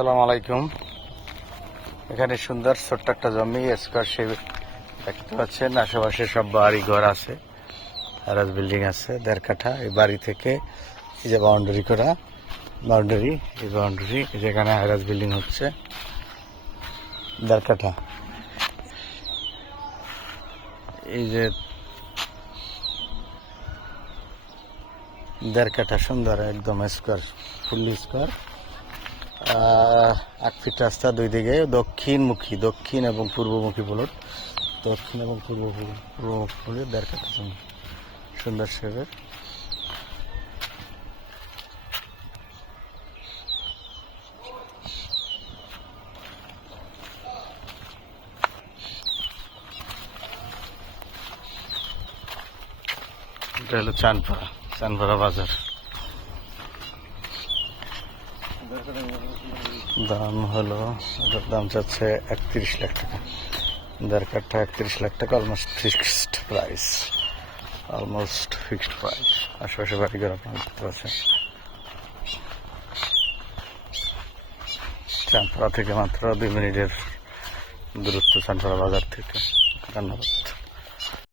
আসসালামু আলাইকুম। এখানে সুন্দর ছোট্ট একটা জমি, স্কোয়ার শেপ দেখতে পাচ্ছেন। আশেপাশে সব বাড়ি ঘর আছে হ্যারাস বিল্ডিং আছে দেড় কাঠা এই বাড়ি থেকে এই যে বাউন্ডারি করা, বাউন্ডারি, এই বাউন্ডারি, যেখানে হ্যারাস বিল্ডিং হচ্ছে দেড় কাঠা এই যে দেড় কাঠা সুন্দর, একদম স্কোয়ার ফুললি স্কোয়ার। আট ফিট রাস্তা দুই দিকে, দক্ষিণমুখী, দক্ষিণ এবং পূর্বমুখী প্লট দক্ষিণ এবং পূর্ব পূর্বমুখী প্লট দেড় কাঠা জমি সুন্দর শেপের। এটা হলো চানপাড়া চানপাড়া বাজার। দাম হলো, এটার দাম চাচ্ছে একত্রিশ লাখ টাকা। দেড় কাঠা একত্রিশ লাখ টাকা almost fixed price almost fixed price আশেপাশে বাড়ি ঘর আপনারা দেখতে পাচ্ছেন। চানপাড়া থেকে মাত্র দুই মিনিটের দূরত্ব চানপাড়া বাজার থেকে। ধন্যবাদ।